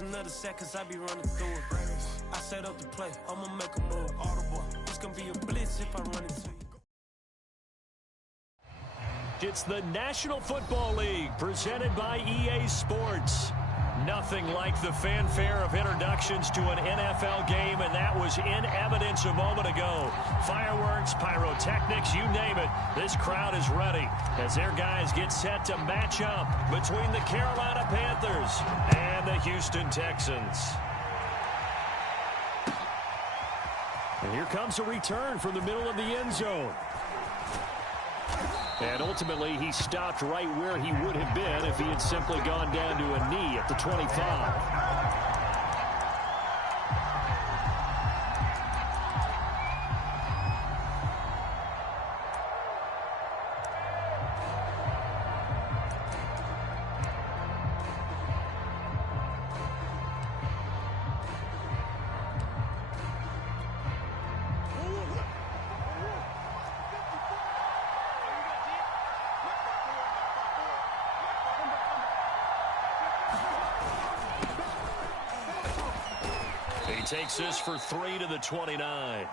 Just another seconds I be running through it. I set up the play, I'ma make a move. Audible, it's gonna be a blitz if I run into you. It's the National Football League presented by EA Sports. Nothing like the fanfare of introductions to an NFL game, and that was in evidence a moment ago. Fireworks, pyrotechnics, you name it. This crowd is ready as their guys get set to match up between the Carolina Panthers and the Houston Texans. And here comes a return from the middle of the end zone. And ultimately, he stopped right where he would have been if he had simply gone down to a knee at the 25. Takes this for 3 to the 29.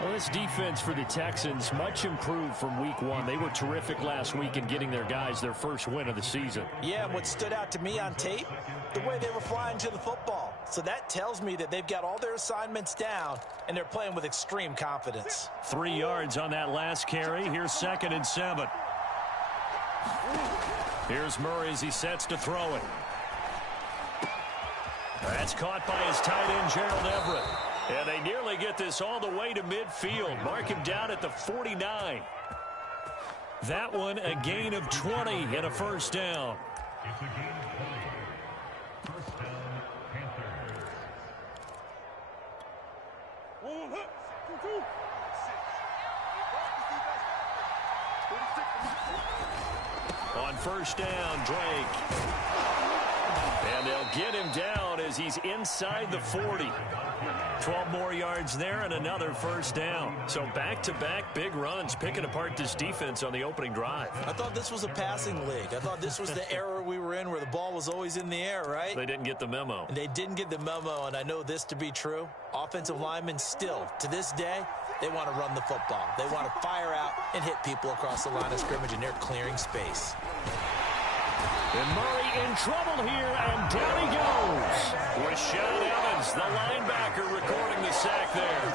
Well, this defense for the Texans much improved from week one. They were terrific last week in getting their guys their first win of the season. Yeah, and what stood out to me on tape, the way they were flying to the football. So that tells me that they've got all their assignments down, and they're playing with extreme confidence. 3 yards on that last carry. Here's 2nd and 7. Here's Murray as he sets to throw it. That's caught by his tight end, Gerald Everett. And they nearly get this all the way to midfield. Mark him down at the 49. That one a gain of 20 and a first down. It's a gain of 20. First down, Panthers. On first down, Drake. And they'll get him down as he's inside the 40. 12 more yards there and another first down. So back-to-back big runs, picking apart this defense on the opening drive. I thought this was a passing league. I thought this was the era we were in where the ball was always in the air, right? They didn't get the memo. And they didn't get the memo, and I know this to be true. Offensive linemen still, to this day, they want to run the football. They want to fire out and hit people across the line of scrimmage, and they're clearing space. And Murray in trouble here, and down he goes. With Sean Evans, the linebacker, recording the sack there.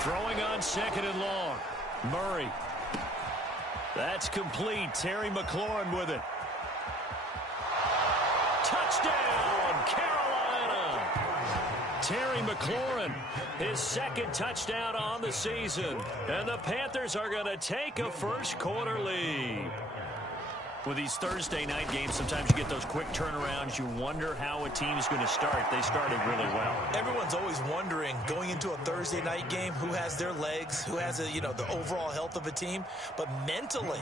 Throwing on 2nd and long. Murray. That's complete. Terry McLaurin with it. Touchdown, Carolina. Terry McLaurin, his 2nd touchdown on the season. And the Panthers are going to take a first quarter lead. With these Thursday night games, sometimes you get those quick turnarounds. You wonder how a team is going to start. They started really well. Everyone's always wondering, going into a Thursday night game, who has their legs, who has the overall health of a team. But mentally,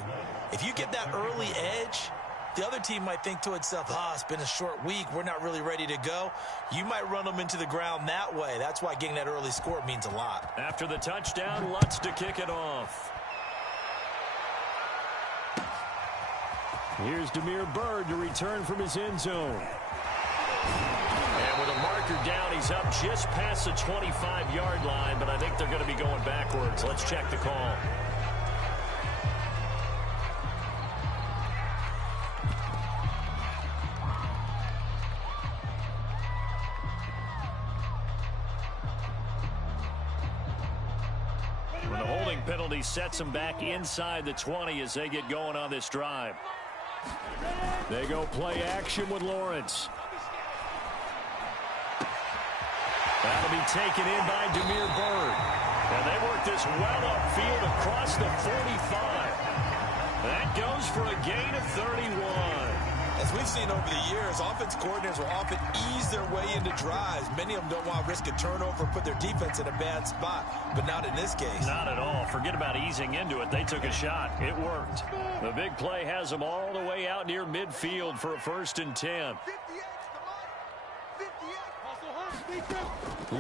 if you get that early edge, the other team might think to itself, it's been a short week. We're not really ready to go. You might run them into the ground that way. That's why getting that early score means a lot. After the touchdown, Lutz to kick it off. Here's Damiere Byrd to return from his end zone. And with a marker down, he's up just past the 25-yard line, but I think they're going to be going backwards. Let's check the call. When the holding penalty sets them back inside the 20 as they get going on this drive. They go play action with Lawrence. That'll be taken in by Damiere Byrd. And they work this well upfield across the 45. That goes for a gain of 31. As we've seen over the years, offense coordinators will often ease their way into drives. Many of them don't want to risk a turnover or put their defense in a bad spot, but not in this case. Not at all. Forget about easing into it. They took a shot. It worked. The big play has them all the way out near midfield for a 1st and 10.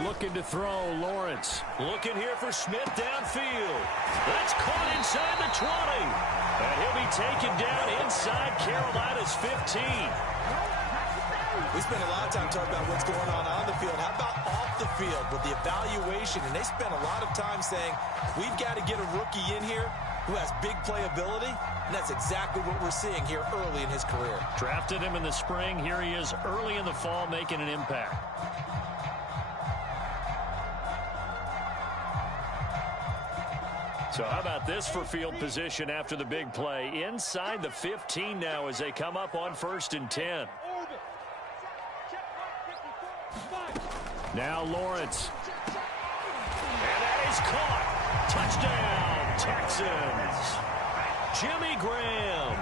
Looking to throw, Lawrence. Looking here for Smith downfield. That's caught inside the 20. And he'll be taken down inside Carolina's 15. We spend a lot of time talking about what's going on the field. How about off the field with the evaluation? And they spend a lot of time saying, we've got to get a rookie in here who has big playability, and that's exactly what we're seeing here early in his career. Drafted him in the spring. Here he is early in the fall making an impact. So how about this for field position after the big play? Inside the 15 now as they come up on 1st and 10. Now Lawrence. And that is caught. Touchdown, Texans. Jimmy Graham,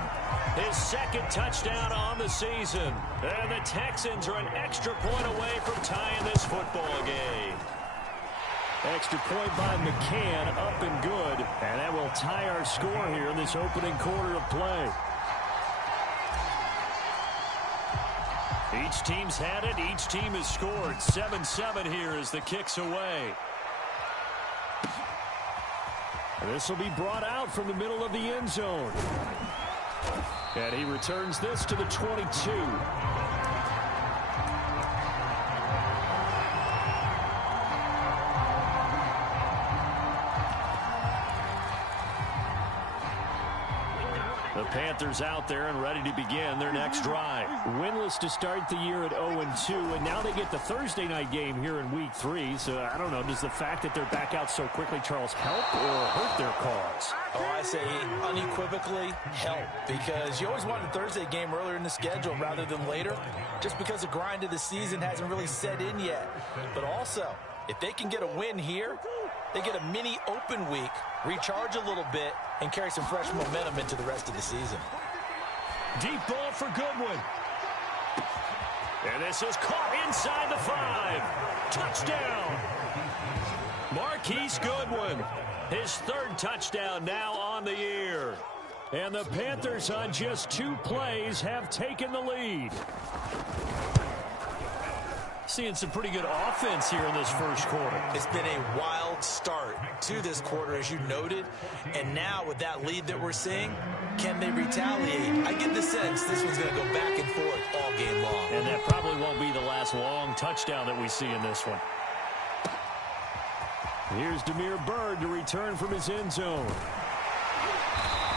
his 2nd touchdown on the season. And the Texans are an extra point away from tying this football game. Extra point by McCann, up and good. And that will tie our score here in this opening quarter of play. Each team's had it. Each team has scored. 7-7 here as the kick's away. This will be brought out from the middle of the end zone. And he returns this to the 22. The Panthers out there and ready to begin their next drive. Winless to start the year at 0-2, and now they get the Thursday night game here in Week 3. So, I don't know, does the fact that they're back out so quickly, Charles, help or hurt their cause? Oh, I say unequivocally help, because you always want a Thursday game earlier in the schedule rather than later, just because the grind of the season hasn't really set in yet. But also, if they can get a win here, they get a mini open week, recharge a little bit, and carry some fresh momentum into the rest of the season. Deep ball for Goodwin. And this is caught inside the 5. Touchdown. Marquise Goodwin, his 3rd touchdown now on the year. And the Panthers on just 2 plays have taken the lead. Seeing some pretty good offense here in this first quarter. It's been a wild start to this quarter, as you noted. And now with that lead that we're seeing, can they retaliate? I get the sense this one's going to go back and forth all game long. And that probably won't be the last long touchdown that we see in this one. Here's Damiere Byrd to return from his end zone.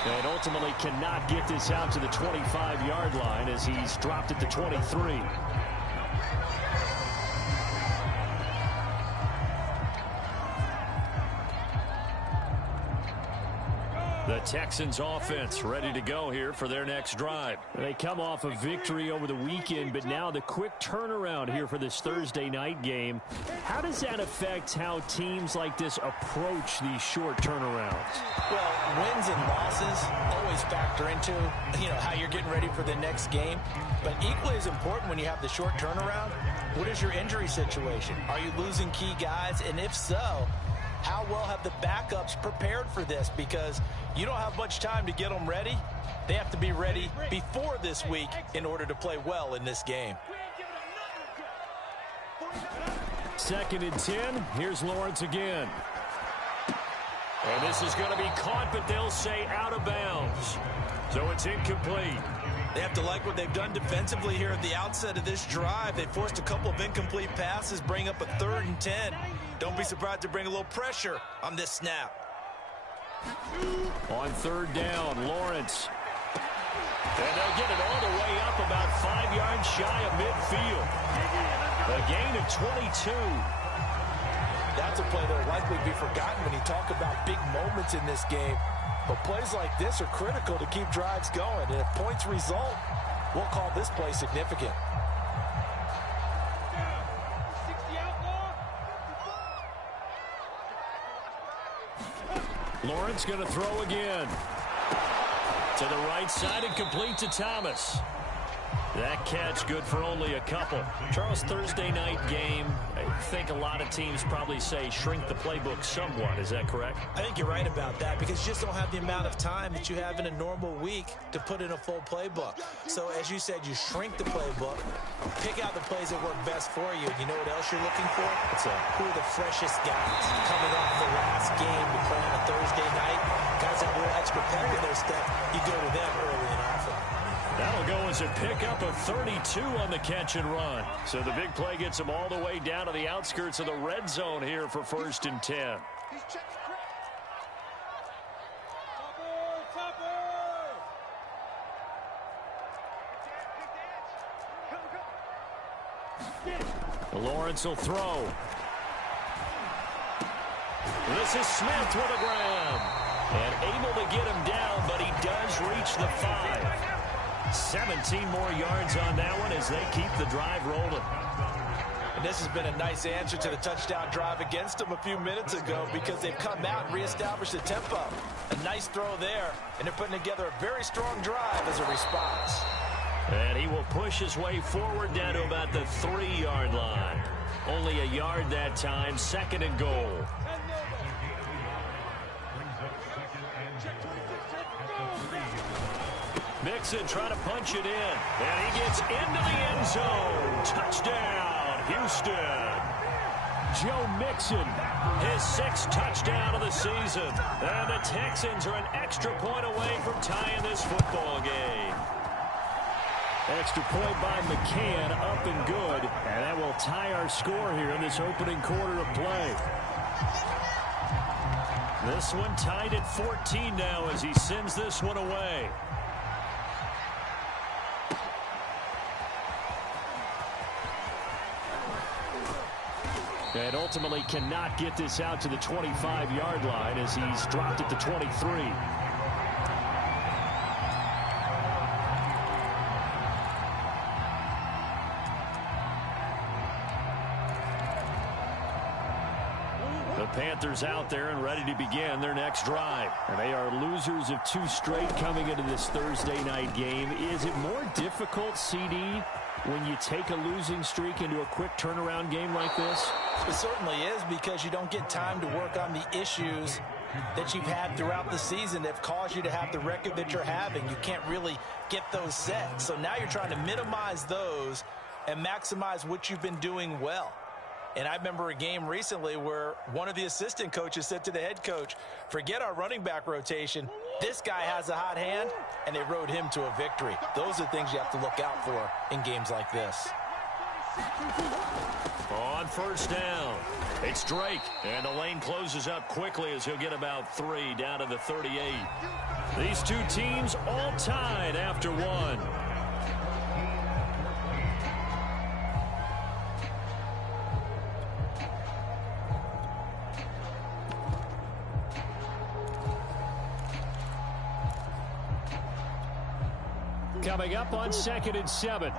And ultimately cannot get this out to the 25-yard line as he's dropped at the 23. The Texans offense ready to go here for their next drive. They come off a victory over the weekend, but now the quick turnaround here for this Thursday night game. How does that affect how teams like this approach these short turnarounds? Well, wins and losses always factor into, how you're getting ready for the next game. But equally as important when you have the short turnaround, what is your injury situation? Are you losing key guys? And if so, how well have the backups prepared for this? Because you don't have much time to get them ready. They have to be ready before this week in order to play well in this game. 2nd and 10. Here's Lawrence again. And this is going to be caught, but they'll say out of bounds. So it's incomplete. They have to like what they've done defensively here at the outset of this drive. They forced a couple of incomplete passes, bring up a 3rd and 10. Don't be surprised to bring a little pressure on this snap. On 3rd down, Lawrence. And they'll get it all the way up about 5 yards shy of midfield. A gain of 22. That's a play that will likely be forgotten when you talk about big moments in this game. But plays like this are critical to keep drives going. And if points result, we'll call this play significant. Lawrence going to throw again. To the right side and complete to Thomas. That catch good for only a couple. Charles, Thursday night game, I think a lot of teams probably say shrink the playbook somewhat. Is that correct? I think you're right about that because you just don't have the amount of time that you have in a normal week to put in a full playbook. So as you said, you shrink the playbook, pick out the plays that work best for you. You know what else you're looking for? Who are the freshest guys coming off the last game to play on a Thursday night? Guys have a little extra pep in their step. You go to them early and often. That'll go as a pickup of 32 on the catch and run. So the big play gets him all the way down to the outskirts of the red zone here for 1st and 10. Lawrence will throw. This is Smith with a grab. And able to get him down, but he does reach the 5. 17 more yards on that one as they keep the drive rolling. And this has been a nice answer to the touchdown drive against them a few minutes ago because they've come out and reestablished the tempo. A nice throw there, and they're putting together a very strong drive as a response. And he will push his way forward down to about the 3-yard line. Only a yard that time, 2nd and goal. Mixon trying to punch it in. And he gets into the end zone. Touchdown, Houston. Joe Mixon, his 6th touchdown of the season. And the Texans are an extra point away from tying this football game. Extra point by McCann, up and good. And that will tie our score here in this opening quarter of play. This one tied at 14 now as he sends this one away. And ultimately cannot get this out to the 25-yard line as he's dropped it to 23. The Panthers out there and ready to begin their next drive. And they are losers of 2 straight coming into this Thursday night game. Is it more difficult, CD, when you take a losing streak into a quick turnaround game like this? It certainly is because you don't get time to work on the issues that you've had throughout the season that have caused you to have the record that you're having. You can't really get those set. So now you're trying to minimize those and maximize what you've been doing well. And I remember a game recently where one of the assistant coaches said to the head coach, forget our running back rotation. This guy has a hot hand, and they rode him to a victory. Those are things you have to look out for in games like this. On 1st down, it's Drake, and the lane closes up quickly as he'll get about 3 down to the 38. These two teams all tied after 1. Coming up on 2nd and 7.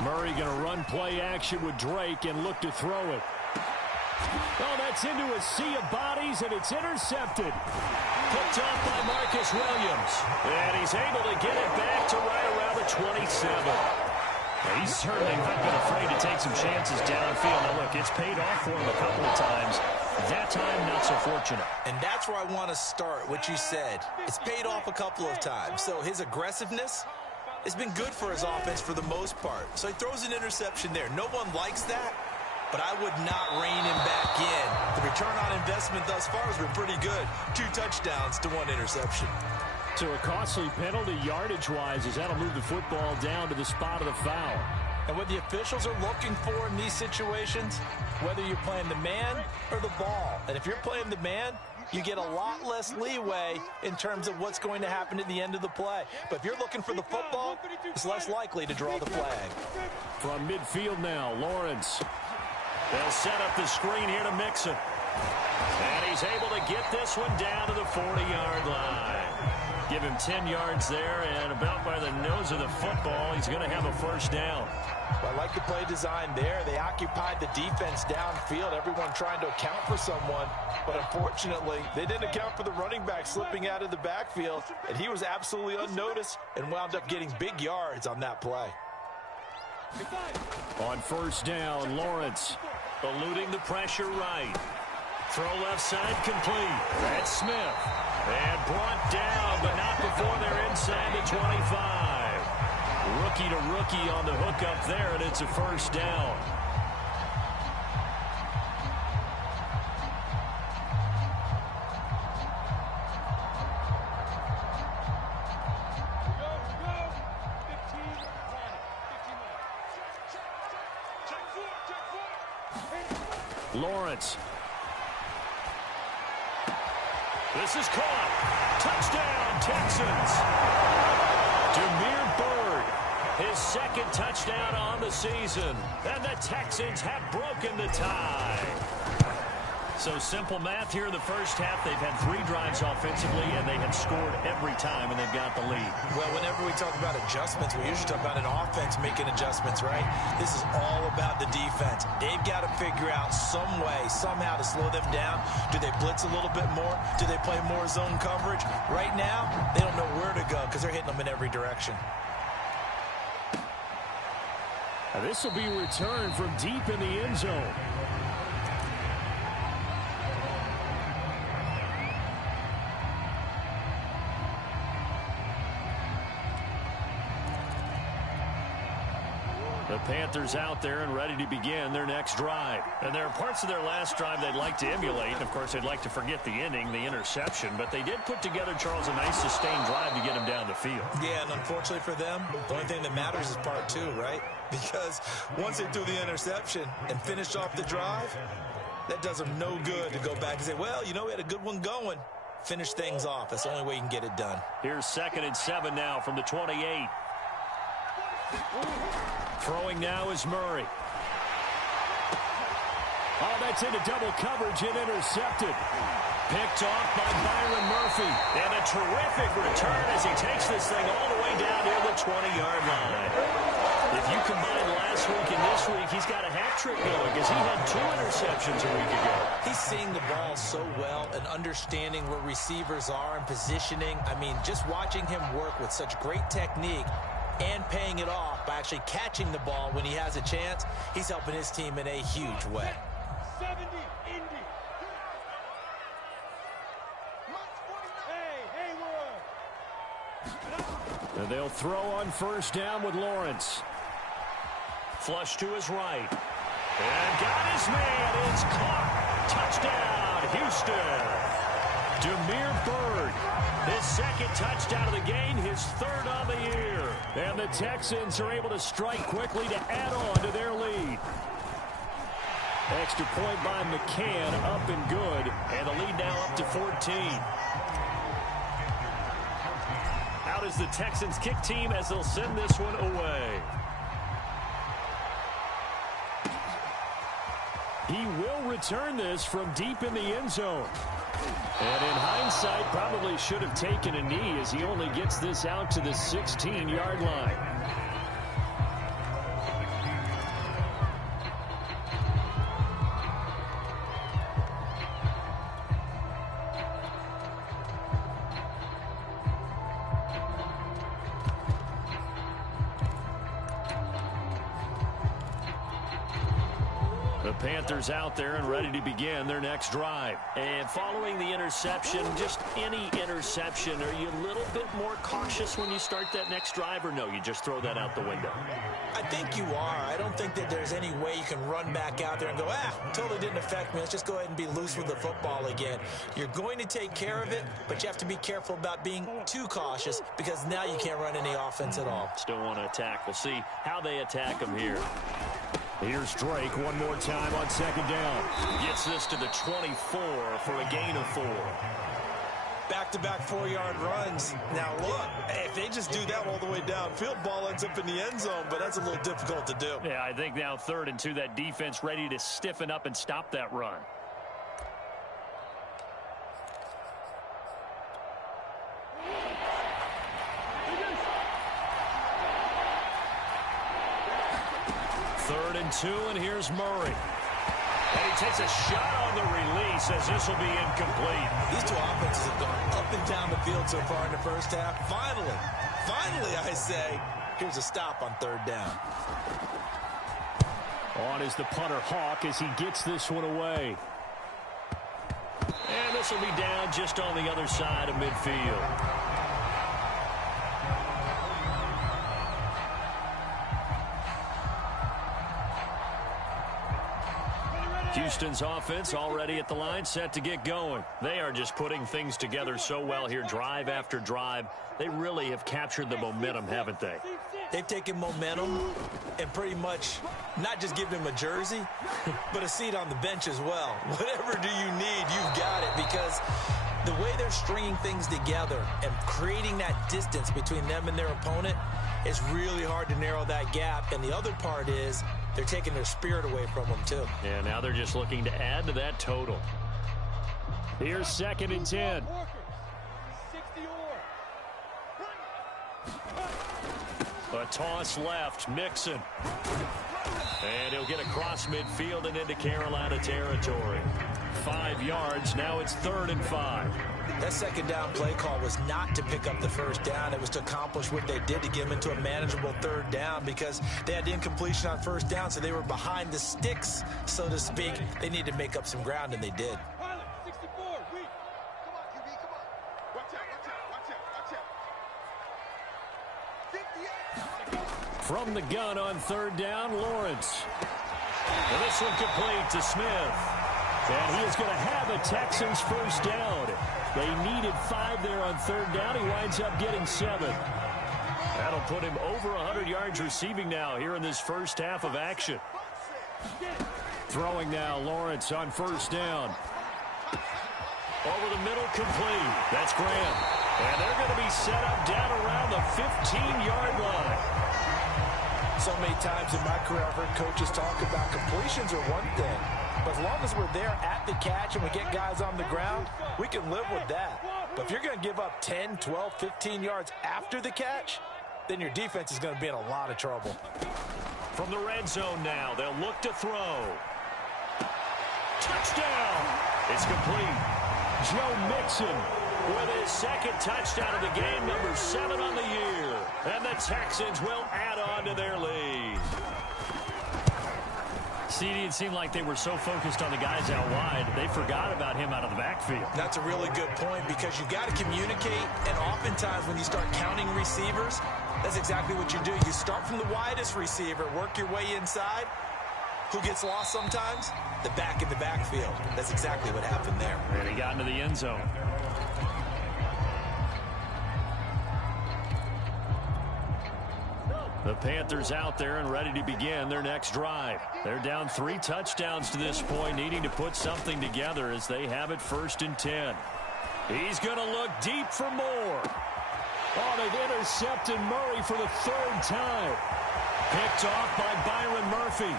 Murray going to run play action with Drake and look to throw it. Oh, that's into a sea of bodies, and it's intercepted. Picked off by Marcus Williams. And he's able to get it back to right around the 27. He's certainly not been afraid to take some chances downfield. Now, look, it's paid off for him a couple of times. That time, not so fortunate. And that's where I want to start, what you said. It's paid off a couple of times. So his aggressiveness has been good for his offense for the most part. So he throws an interception there. No one likes that, but I would not rein him back in. The return on investment thus far has been pretty good. 2 touchdowns to 1 interception. So a costly penalty yardage-wise as that'll move the football down to the spot of the foul. And what the officials are looking for in these situations, whether you're playing the man or the ball. And if you're playing the man, you get a lot less leeway in terms of what's going to happen at the end of the play. But if you're looking for the football, it's less likely to draw the flag. From midfield now, Lawrence. They'll set up the screen here to Mixon. And he's able to get this one down to the 40-yard line. Give him 10 yards there, and about by the nose of the football, he's going to have a 1st down. I like the play design there. They occupied the defense downfield, everyone trying to account for someone. But unfortunately, they didn't account for the running back slipping out of the backfield, and he was absolutely unnoticed and wound up getting big yards on that play. On 1st down, Lawrence eluding the pressure right. Throw left side complete. That's Smith. And brought down, but not before they're inside the 25. Rookie to rookie on the hook up there, and it's a 1st down. Lawrence. This is caught. Touchdown, Texans. Demir Bird, his second touchdown on the season. And the Texans have broken the tie. So simple math here in the first half. They've had 3 drives offensively, and they have scored every time, and they've got the lead. Well, whenever we talk about adjustments, we usually talk about an offense making adjustments, right? This is all about the defense. They've got to figure out some way, somehow to slow them down. Do they blitz a little bit more? Do they play more zone coverage? Right now, they don't know where to go because they're hitting them in every direction. Now, this will be returned from deep in the end zone. The Panthers out there and ready to begin their next drive. And there are parts of their last drive they'd like to emulate. And, of course, they'd like to forget the ending, the interception. But they did put together, Charles, a nice sustained drive to get them down the field. Yeah, and unfortunately for them, the only thing that matters is part 2, right? Because once they threw the interception and finished off the drive, that does them no good to go back and say, well, you know, we had a good one going. Finish things off. That's the only way you can get it done. Here's 2nd and 7 now from the 28. Throwing now is Murray. Oh, that's into double coverage and intercepted. Picked off by Byron Murphy. And a terrific return as he takes this thing all the way down near the 20-yard line. If you combine last week and this week, he's got a hat trick going because he had 2 interceptions a week ago. He's seeing the ball so well and understanding where receivers are and positioning. I mean, just watching him work with such great technique and paying it off by actually catching the ball when he has a chance, he's helping his team in a huge way. 70, Indy. And they'll throw on first down with Lawrence. Flush to his right. And got his man. It's caught. Touchdown, Houston. Demir Bird, his 2nd touchdown of the game, his 3rd on the year. And the Texans are able to strike quickly to add on to their lead. Extra point by McCann, up and good. And the lead now up to 14. Out is the Texans kick team as they'll send this one away. He will return this from deep in the end zone. And in hindsight, probably should have taken a knee as he only gets this out to the 16-yard line. The Panthers out there and ready to begin their next drive. And following the interception, just any interception, are you a little bit more cautious when you start that next drive, or no, you just throw that out the window? I think you are. I don't think that there's any way you can run back out there and go, totally didn't affect me. Let's just go ahead and be loose with the football again. You're going to take care of it, but you have to be careful about being too cautious because now you can't run any offense at all. Still want to attack. We'll see how they attack them here. Here's Drake one more time on 2nd down. Gets this to the 24 for a gain of 4. Back-to-back 4-yard runs. Now, look, if they just do that all the way downfield, ball ends up in the end zone, but that's a little difficult to do. Yeah, I think now 3rd and 2, that defense ready to stiffen up and stop that run. Third and 2, and here's Murray. And he takes a shot on the release as this will be incomplete. These 2 offenses have gone up and down the field so far in the first half. Finally, I say, here's a stop on 3rd down. On is the punter Hawk as he gets this one away. And this will be down just on the other side of midfield. Houston's offense already at the line, set to get going. They are just putting things together so well here, drive after drive. They really have captured the momentum, haven't they? They've taken momentum and pretty much not just given him a jersey, but a seat on the bench as well. Whatever do you need, you've got it, because the way they're stringing things together and creating that distance between them and their opponent, it's really hard to narrow that gap. And the other part is they're taking their spirit away from them, too. Yeah, now they're just looking to add to that total. Here's 2nd and 10. A toss left, Mixon. And he'll get across midfield and into Carolina territory. 5 yards, now it's 3rd and 5. That 2nd down play call was not to pick up the 1st down. It was to accomplish what they did to get them into a manageable 3rd down, because they had incompletion on 1st down, so they were behind the sticks, so to speak. They needed to make up some ground, and they did. From the gun on 3rd down, Lawrence. And this one complete to Smith. And he is going to have a Texans 1st down. They needed 5 there on 3rd down. He winds up getting 7. That'll put him over 100 yards receiving now here in this first half of action. Throwing now, Lawrence on 1st down. Over the middle, complete. That's Graham. And they're going to be set up down around the 15-yard line. So many times in my career, I've heard coaches talk about completions are one thing, but as long as we're there at the catch and we get guys on the ground, we can live with that. But if you're going to give up 10, 12, 15 yards after the catch, then your defense is going to be in a lot of trouble. From the red zone now, they'll look to throw. Touchdown! It's complete. Joe Mixon with his 2nd touchdown of the game, number 7 on the year. And the Texans will add on to their lead. CD, it seemed like they were so focused on the guys out wide, they forgot about him out of the backfield. That's a really good point, because you've got to communicate, and oftentimes when you start counting receivers, that's exactly what you do. You start from the widest receiver, work your way inside. Who gets lost sometimes? The back in the backfield. That's exactly what happened there. And he got into the end zone. The Panthers out there and ready to begin their next drive. They're down 3 touchdowns to this point, needing to put something together as they have it 1st and 10. He's going to look deep for more. Oh, they've intercepted Murray for the 3rd time. Picked off by Byron Murphy.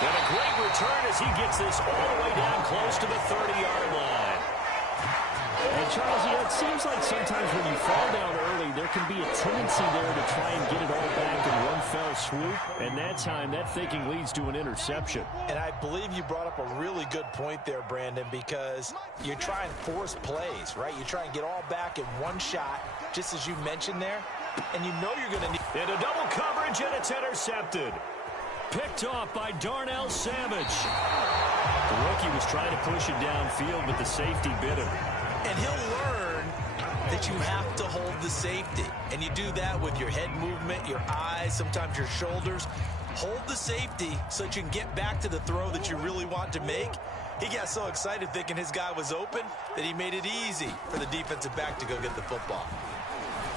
And a great return as he gets this all the way down close to the 30-yard line. And Charles, it seems like sometimes when you fall down early, there can be a tendency there to try and get it all back in one fell swoop. And that time, that thinking leads to an interception. And I believe you brought up a really good point there, Brandon, because you try and force plays, right? You try and get all back in one shot, just as you mentioned there. And you know you're going to need... Into double coverage, and it's intercepted. Picked off by Darnell Savage. The rookie was trying to push it downfield, but the safety bit him. And he'll learn that you have to hold the safety. And you do that with your head movement, your eyes, sometimes your shoulders. Hold the safety so that you can get back to the throw that you really want to make. He got so excited thinking his guy was open that he made it easy for the defensive back to go get the football.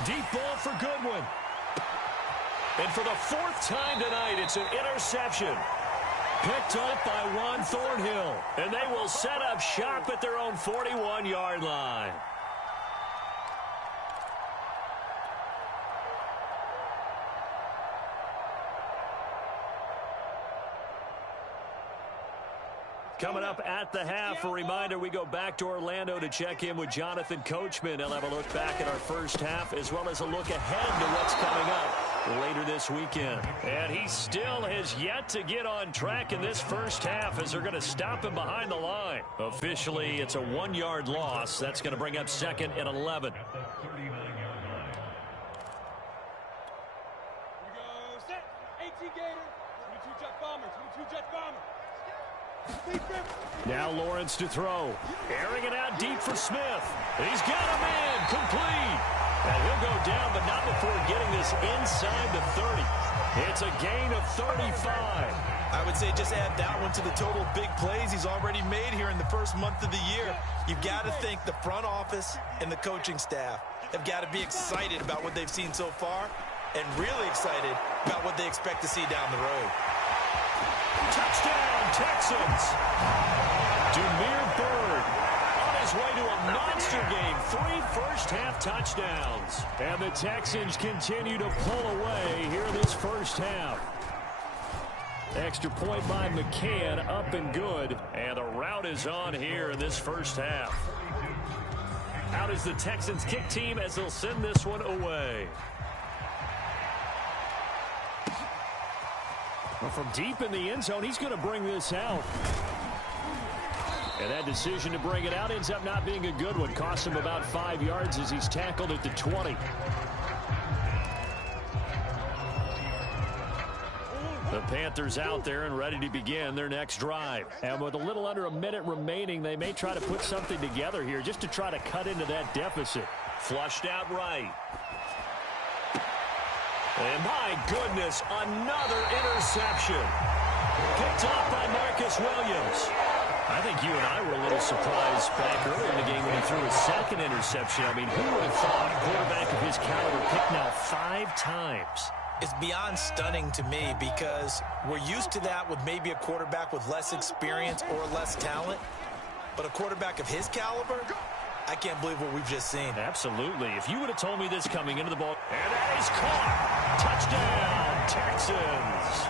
Deep ball for Goodwin. And for the 4th time tonight, it's an interception. Picked up by Juan Thornhill. And they will set up shop at their own 41-yard line. Coming up at the half, a reminder, we go back to Orlando to check in with Jonathan Coachman. He'll have a look back at our first half, as well as a look ahead to what's coming up later this weekend. And he still has yet to get on track in this first half, as they're going to stop him behind the line. Officially, it's a 1-yard loss. That's going to bring up 2nd and 11. Now Lawrence to throw. Airing it out deep for Smith. He's got a man complete. And he'll go down, but not before getting this inside the 30. It's a gain of 35. I would say just add that one to the total big plays he's already made here in the first month of the year. You've got to think the front office and the coaching staff have got to be excited about what they've seen so far. and really excited about what they expect to see down the road. Touchdown, Texans. Demir Bird on his way to a monster game. 3 first-half touchdowns. And the Texans continue to pull away here in this first half. Extra point by McCann, up and good. And the route is on here in this first half. Out is the Texans kick team as they'll send this one away. Well, from deep in the end zone, he's going to bring this out. And that decision to bring it out ends up not being a good one. Costs him about 5 yards as he's tackled at the 20. The Panthers out there and ready to begin their next drive. And with a little under a minute remaining, they may try to put something together here just to try to cut into that deficit. Flushed out right. And my goodness, another interception. Picked off by Marcus Williams. I think you and I were a little surprised back early in the game when he threw his second interception. I mean, who would have thought a quarterback of his caliber picked now 5 times? It's beyond stunning to me because we're used to that with maybe a quarterback with less experience or less talent. But a quarterback of his caliber, I can't believe what we've just seen. Absolutely. If you would have told me this coming into the ball. And that is caught. Touchdown, Texans.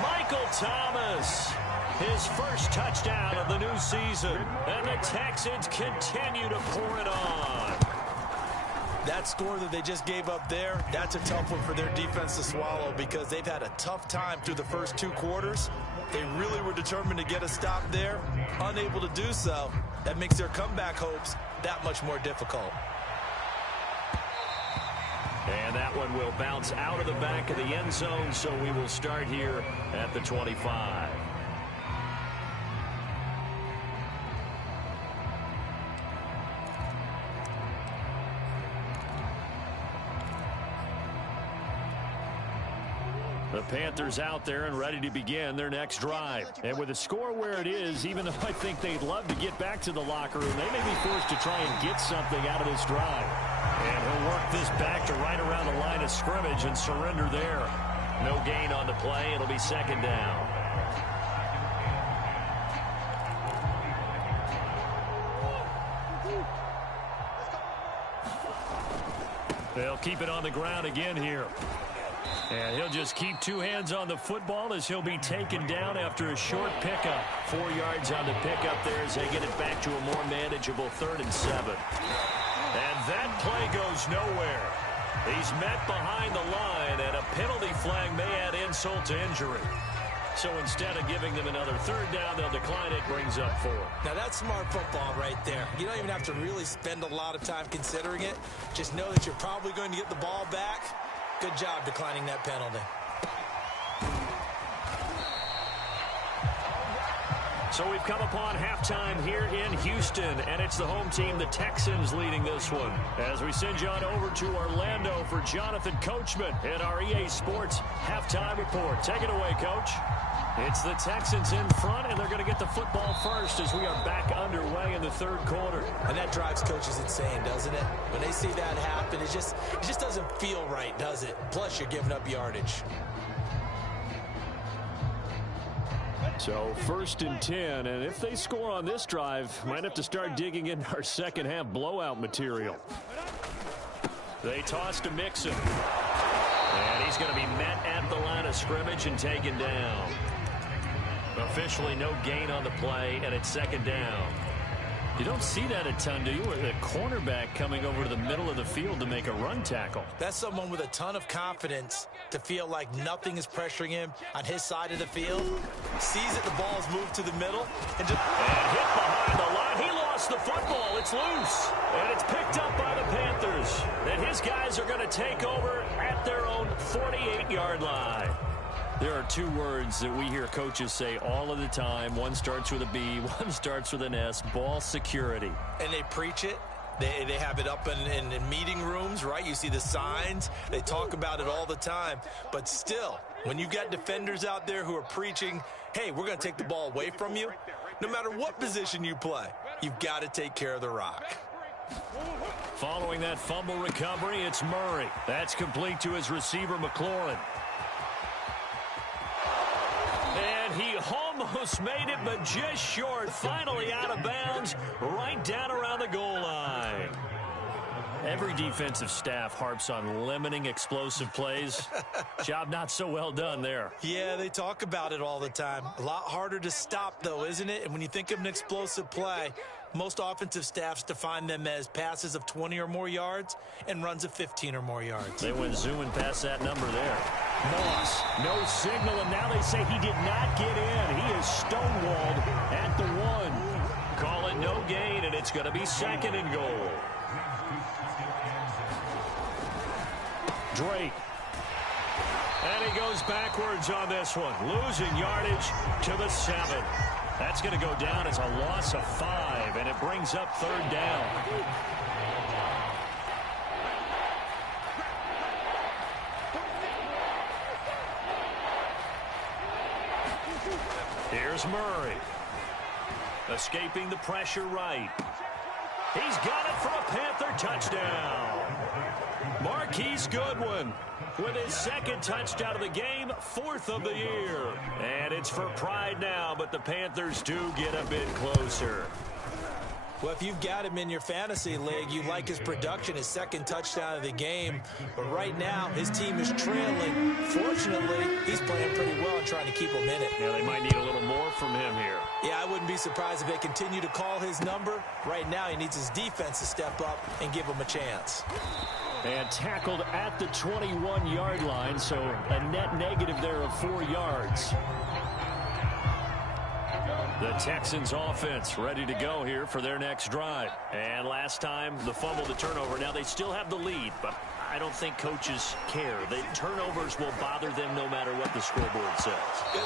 Michael Thomas. His first touchdown of the new season. And the Texans continue to pour it on. That score that they just gave up there, that's a tough one for their defense to swallow because they've had a tough time through the first 2 quarters. They really were determined to get a stop there. Unable to do so. That makes their comeback hopes that much more difficult. And that one will bounce out of the back of the end zone, so we will start here at the 25. The Panthers out there and ready to begin their next drive. And with the score where it is, even though I think they'd love to get back to the locker room, they may be forced to try and get something out of this drive. And he'll work this back to right around the line of scrimmage and surrender there. No gain on the play. It'll be second down. They'll keep it on the ground again here. And he'll just keep 2 hands on the football as he'll be taken down after a short pickup. 4 yards on the pickup there as they get it back to a more manageable 3rd and 7. And that play goes nowhere. He's met behind the line, and a penalty flag may add insult to injury. So instead of giving them another 3rd down, they'll decline it, brings up 4. Now that's smart football right there. You don't even have to really spend a lot of time considering it. Just know that you're probably going to get the ball back. Good job declining that penalty. So we've come upon halftime here in Houston, and it's the home team, the Texans, leading this one. As we send you on over to Orlando for Jonathan Coachman in our EA Sports halftime report. Take it away, Coach. It's the Texans in front, and they're going to get the football first as we are back underway in the 3rd quarter. And that drives coaches insane, doesn't it? When they see that happen, it just doesn't feel right, does it? Plus, you're giving up yardage. So 1st and 10, and if they score on this drive, might have to start digging into our second half blowout material. They toss to Mixon. And he's going to be met at the line of scrimmage and taken down. Officially no gain on the play, and it's 2nd down. You don't see that a ton, do you? With a cornerback coming over to the middle of the field to make a run tackle. That's someone with a ton of confidence to feel like nothing is pressuring him on his side of the field. Sees that the ball's moved to the middle. And hit behind the line. He lost the football. It's loose. And it's picked up by the Panthers. And his guys are going to take over at their own 48-yard line. There are 2 words that we hear coaches say all of the time. One starts with a B, one starts with an S, ball security. And they preach it. They have it up in meeting rooms, right? You see the signs. They talk about it all the time. But still, when you've got defenders out there who are preaching, hey, we're going to take the ball away from you, no matter what position you play, you've got to take care of the rock. Following that fumble recovery, it's Murray. That's complete to his receiver, McLaurin. And he almost made it, but just short. Finally out of bounds, right down around the goal line. Every defensive staff harps on limiting explosive plays. Job not so well done there. Yeah, they talk about it all the time. A lot harder to stop, though, isn't it? And when you think of an explosive play, most offensive staffs define them as passes of 20 or more yards and runs of 15 or more yards. They went zooming past that number there. Moss, no signal, and now they say he did not get in. He is stonewalled at the 1. Call it no gain, and it's going to be 2nd and goal. Drake. And he goes backwards on this one, losing yardage to the 7. That's going to go down as a loss of 5, and it brings up 3rd down. Here's Murray. Escaping the pressure right. He's got it for a Panther touchdown. Marquise Goodwin with his 2nd touchdown of the game, 4th of the year. And it's for pride now, but the Panthers do get a bit closer. Well, if you've got him in your fantasy league, you like his production, his 2nd touchdown of the game. But right now, his team is trailing. Fortunately, he's playing pretty well and trying to keep him in it. Yeah, they might need a little more from him here. Yeah, I wouldn't be surprised if they continue to call his number. Right now, he needs his defense to step up and give him a chance. And tackled at the 21-yard line, so a net negative there of 4 yards. The Texans offense ready to go here for their next drive. And last time, the fumble, the turnover. Now they still have the lead, but I don't think coaches care. The turnovers will bother them no matter what the scoreboard says.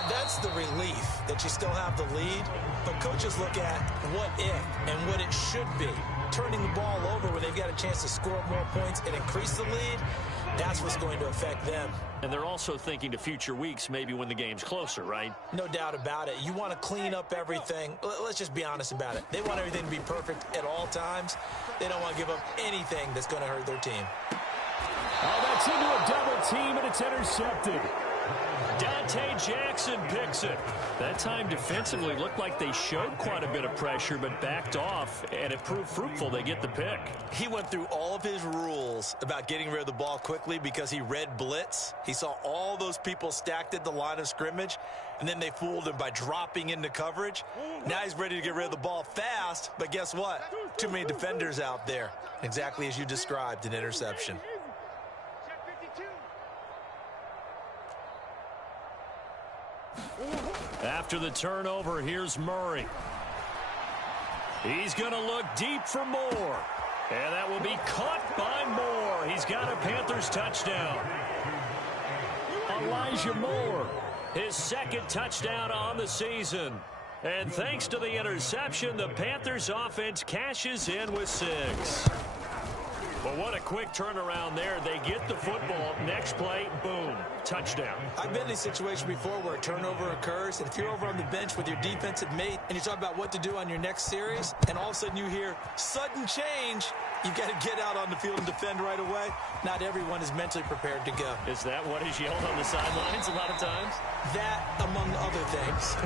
That's the relief that you still have the lead. But coaches look at what if and what it should be. Turning the ball over when they've got a chance to score more points and increase the lead, that's what's going to affect them. And they're also thinking to future weeks, maybe when the game's closer, right? No doubt about it. You want to clean up everything. Let's just be honest about it. They want everything to be perfect at all times. They don't want to give up anything that's going to hurt their team. Oh, that's into a double team, and it's intercepted. Dante Jackson picks it. That time defensively looked like they showed quite a bit of pressure, but backed off, and it proved fruitful. They get the pick. He went through all of his rules about getting rid of the ball quickly because he read blitz. He saw all those people stacked at the line of scrimmage, and then they fooled him by dropping into coverage. Now he's ready to get rid of the ball fast, but guess what? Too many defenders out there. Exactly as you described, an interception. After the turnover, here's Murray. He's going to look deep for Moore. And that will be caught by Moore. He's got a Panthers touchdown. Elijah Moore, his 2nd touchdown on the season. And thanks to the interception, the Panthers offense cashes in with 6. Well, what a quick turnaround there. They get the football. Next play, boom, touchdown. I've been in a situation before where a turnover occurs, and if you're over on the bench with your defensive mate and you talk about what to do on your next series, and all of a sudden you hear sudden change, you've got to get out on the field and defend right away. Not everyone is mentally prepared to go. Is that what is yelled on the sidelines a lot of times? That, among other things.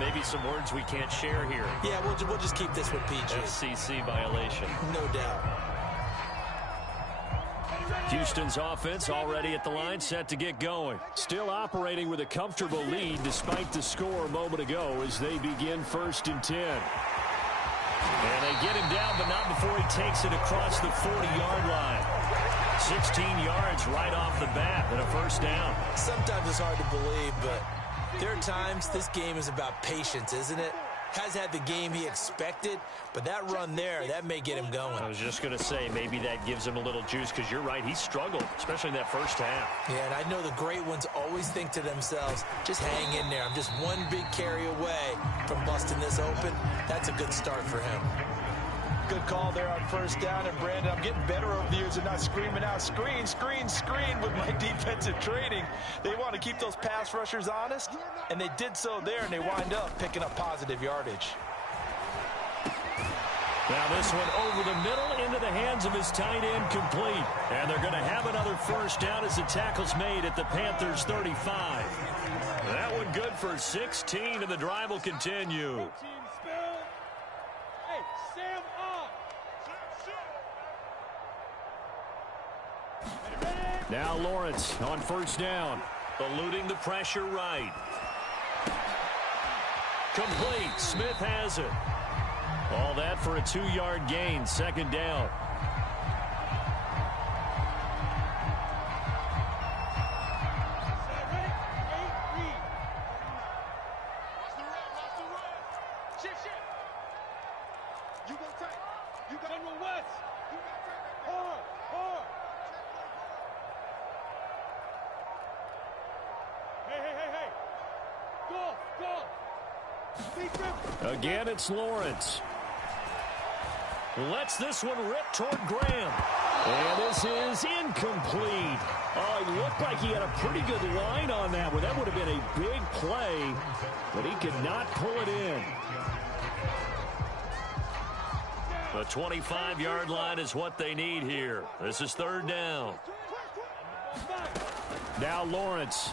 Maybe some words we can't share here. Yeah, we'll just keep this with PG. FCC violation. No doubt. Houston's offense already at the line, set to get going. Still operating with a comfortable lead despite the score a moment ago as they begin 1st and 10. And they get him down, but not before he takes it across the 40-yard line. 16 yards right off the bat and a 1st down. Sometimes it's hard to believe, but there are times this game is about patience, isn't it? Has had the game he expected, but that run there, that may get him going. I was just going to say, maybe that gives him a little juice, because you're right, he struggled, especially in that 1st half. Yeah, and I know the great ones always think to themselves, just hang in there. I'm just one big carry away from busting this open. That's a good start for him. Good call there on 1st down, and Brandon, I'm getting better over the years and not screaming out, screen, screen, screen with my defensive training. They want to keep those pass rushers honest, and they did so there, and they wind up picking up positive yardage. Now this one over the middle into the hands of his tight end, complete. And they're going to have another first down as the tackle's made at the Panthers' 35. That one good for 16, and the drive will continue. Hey, Sam up. Now Lawrence on first down, eluding the pressure right. Complete. Smith has it. All that for a 2-yard gain, second down. Again, it's Lawrence. Lets this one rip toward Graham. And this is incomplete. Oh, it looked like he had a pretty good line on that one. That would have been a big play, but he could not pull it in. The 25-yard line is what they need here. This is third down. Now Lawrence.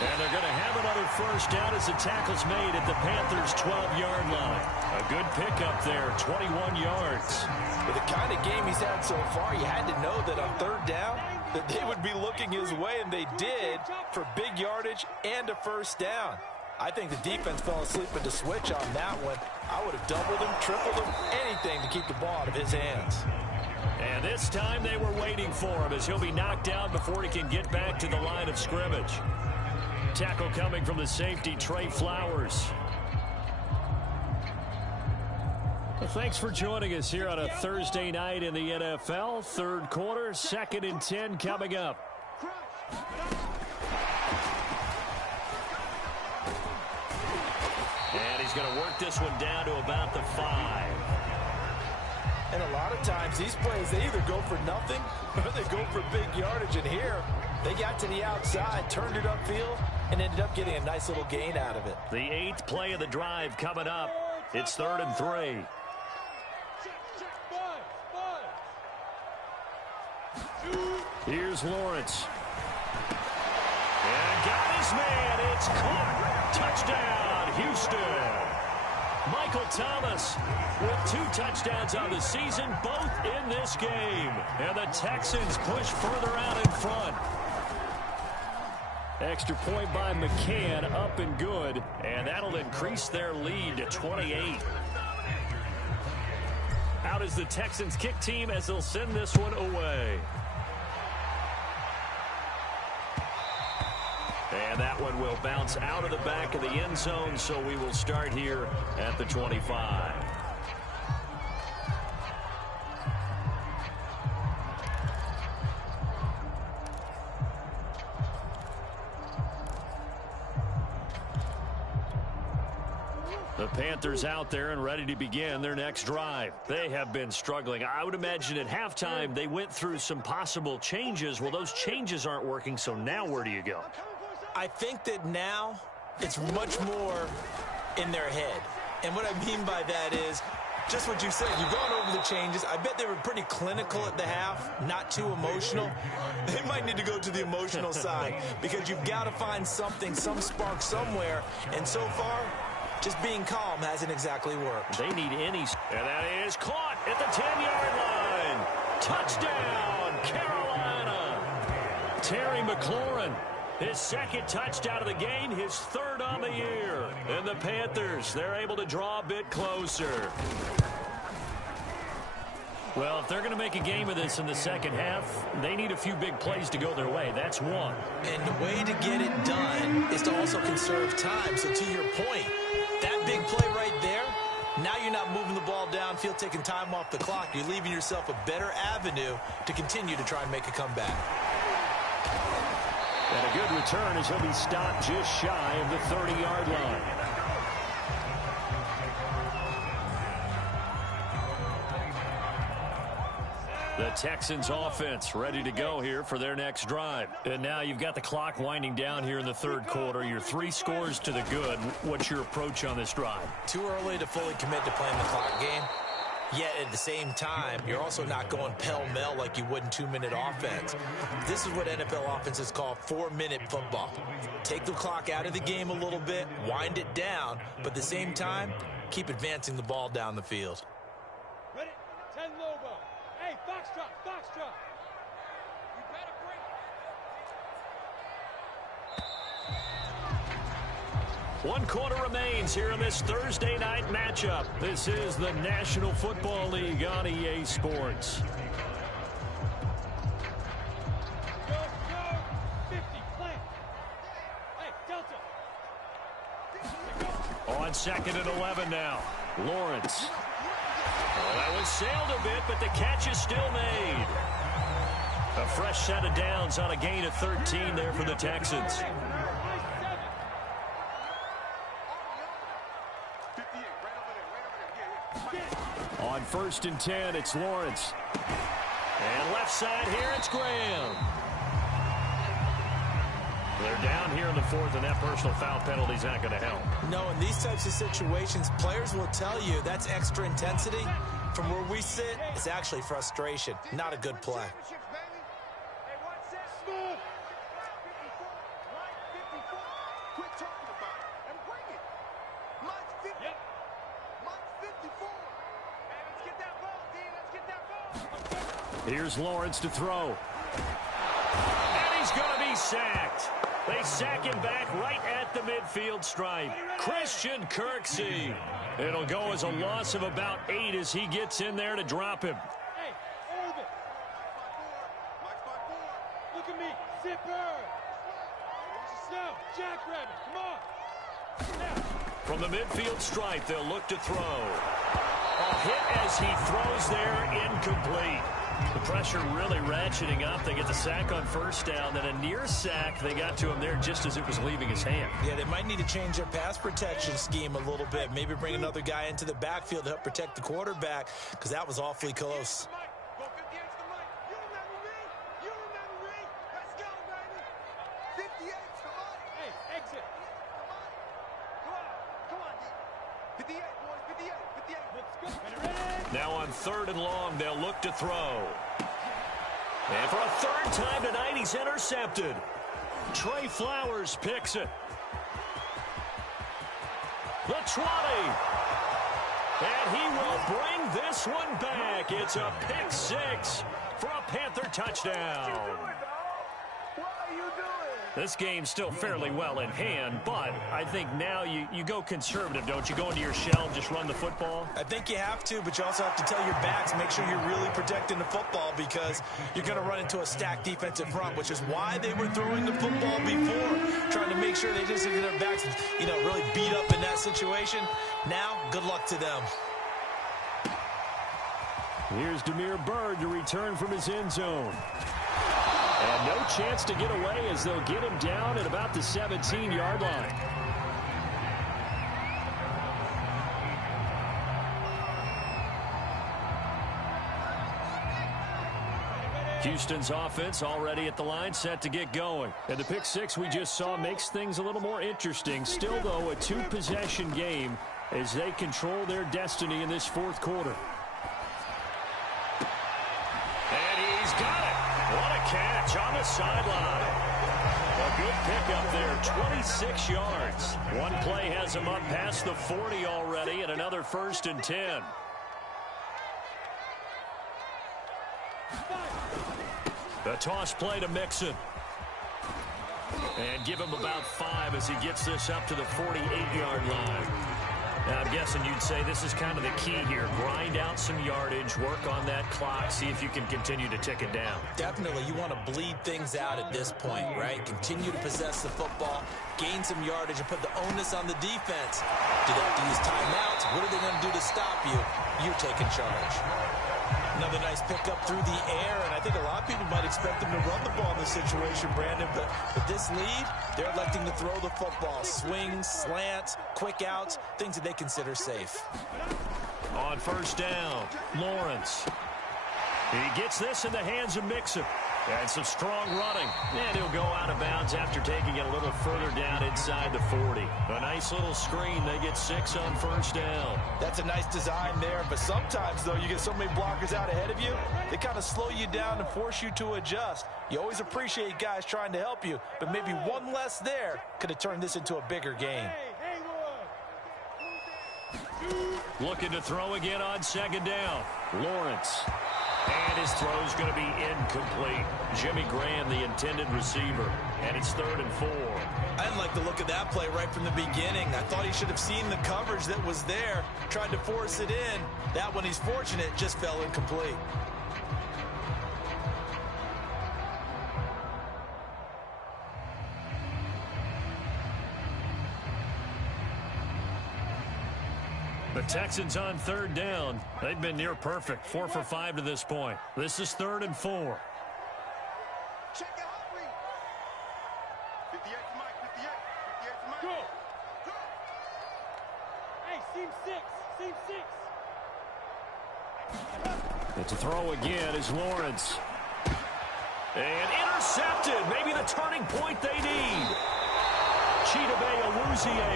And they're going to have another first down as the tackle's made at the Panthers' 12-yard line. A good pickup there, 21 yards. With the kind of game he's had so far, you had to know that on third down that they would be looking his way, and they did, for big yardage and a first down. I think the defense fell asleep at the switch on that one. I would have doubled him, tripled him, anything to keep the ball out of his hands. And this time they were waiting for him as he'll be knocked down before he can get back to the line of scrimmage. Tackle coming from the safety, Trey Flowers. Well, thanks for joining us here on a Thursday night in the NFL. Third quarter, 2nd and 10 coming up. And he's going to work this one down to about the 5. And a lot of times these plays, they either go for nothing or they go for big yardage. And here, they got to the outside, turned it upfield, and ended up getting a nice little gain out of it. The 8th play of the drive coming up. It's 3rd and 3. Here's Lawrence. And got his man. It's caught. Touchdown, Houston. Michael Thomas with 2 touchdowns on the season, both in this game. And the Texans push further out in front. Extra point by McCann, up and good. And that'll increase their lead to 28. Out is the Texans kick team as they'll send this one away. And that one will bounce out of the back of the end zone, so we will start here at the 25. The Panthers out there and ready to begin their next drive. They have been struggling. I would imagine at halftime they went through some possible changes. Well, those changes aren't working, so now where do you go? I think that now it's much more in their head. And what I mean by that is just what you said. You've gone over the changes. I bet they were pretty clinical at the half, not too emotional. They might need to go to the emotional side because you've got to find something, some spark somewhere. And so far, just being calm hasn't exactly worked. They need any. And that is caught at the 10-yard line. Touchdown, Carolina. Terry McLaurin. His 2nd touchdown of the game, his 3rd on the year. And the Panthers, they're able to draw a bit closer. Well, if they're going to make a game of this in the second half, they need a few big plays to go their way. That's one. And the way to get it done is to also conserve time. So to your point, that big play right there, now you're not moving the ball downfield, taking time off the clock. You're leaving yourself a better avenue to continue to try and make a comeback. And a good return as he'll be stopped just shy of the 30-yard line. The Texans offense ready to go here for their next drive. And now you've got the clock winding down here in the third quarter. You're 3 scores to the good. What's your approach on this drive? Too early to fully commit to playing the clock game. Yet at the same time, you're also not going pell-mell like you would in 2-minute offense. This is what NFL offenses call 4-minute football. Take the clock out of the game a little bit, wind it down, but at the same time, keep advancing the ball down the field. Ready? 10 Lobo. Hey, Foxtrot, Foxtrot. You better bring it. 1 quarter remains here in this Thursday night matchup. This is the National Football League on EA Sports. Go, go. 50, plant. Hey, Delta. On 2nd and 11 now. Lawrence. Well, that was sailed a bit, but the catch is still made. A fresh set of downs on a gain of 13 there for the Texans. On 1st and 10, it's Lawrence. And left side here, it's Graham. They're down here in the 4th, and that personal foul penalty is not going to help. No, in these types of situations, players will tell you that's extra intensity. From where we sit, it's actually frustration. Not a good play. Here's Lawrence to throw. And he's going to be sacked. They sack him back right at the midfield stripe. Christian Kirksey. It'll go as a loss of about 8 as he gets in there to drop him. Hey, over. Look at me, zipper. Now, jackrabbit, come on. Now. From the midfield stripe, they'll look to throw. A hit as he throws there, incomplete. The pressure really ratcheting up. They get the sack on 1st down, then a near sack. They got to him there just as it was leaving his hand. Yeah, they might need to change their pass protection scheme a little bit. Maybe bring another guy into the backfield to help protect the quarterback, because that was awfully close. Hey, exit. Come on, 58, boys, 58. Let's go. Ready? Now on 3rd and long, they'll look to throw. And for a 3rd time tonight, he's intercepted. Trey Flowers picks it. The 20. And he will bring this one back. It's a pick 6 for a Panther touchdown. This game's still fairly well in hand, but I think now you go conservative, don't you? Go into your shell and just run the football? I think you have to, but you also have to tell your backs, make sure you're really protecting the football, because you're going to run into a stacked defensive front, which is why they were throwing the football before, trying to make sure they just get their backs, really beat up in that situation. Now, good luck to them. Here's Damiere Byrd to return from his end zone. And no chance to get away as they'll get him down at about the 17-yard line. Houston's offense already at the line, set to get going. And the pick 6 we just saw makes things a little more interesting. Still, though, a 2-possession game as they control their destiny in this 4th quarter. And he's got it. What a catch on the sideline. A good pickup there, 26 yards. One play has him up past the 40 already, and another 1st and 10. The toss play to Mixon. And give him about 5 as he gets this up to the 48-yard line. Now, I'm guessing you'd say this is kind of the key here. Grind out some yardage, work on that clock, see if you can continue to tick it down. Definitely. You want to bleed things out at this point, right? Continue to possess the football, gain some yardage, and put the onus on the defense. Do they have to use timeouts? What are they going to do to stop you? You're taking charge. Another nice pickup through the air, and I think a lot of people might expect them to run the ball in this situation, Brandon, but with this lead, they're electing to throw the football. Swings, slants, quick outs, things that they consider safe. On 1st down, Lawrence. He gets this in the hands of Mixon. And some strong running. And he'll go out of bounds after taking it a little further down inside the 40. A nice little screen. They get 6 on first down. That's a nice design there, but sometimes, though, you get so many blockers out ahead of you, they kind of slow you down and force you to adjust. You always appreciate guys trying to help you, but maybe one less there could have turned this into a bigger game. Looking to throw again on second down. Lawrence. And his throw's going to be incomplete. Jimmy Graham, the intended receiver. And it's 3rd and 4. I didn't like the look of that play right from the beginning. I thought he should have seen the coverage that was there, tried to force it in. That one, he's fortunate, just fell incomplete. The Texans on 3rd down. They've been near perfect. 4 for 5 to this point. This is 3rd and 4. Check your heart rate. 58 to Mike, 58 to Mike. Go. Go. Hey, seam 6. Seam 6. But to throw again is Lawrence. And intercepted. Maybe the turning point they need. Chidobe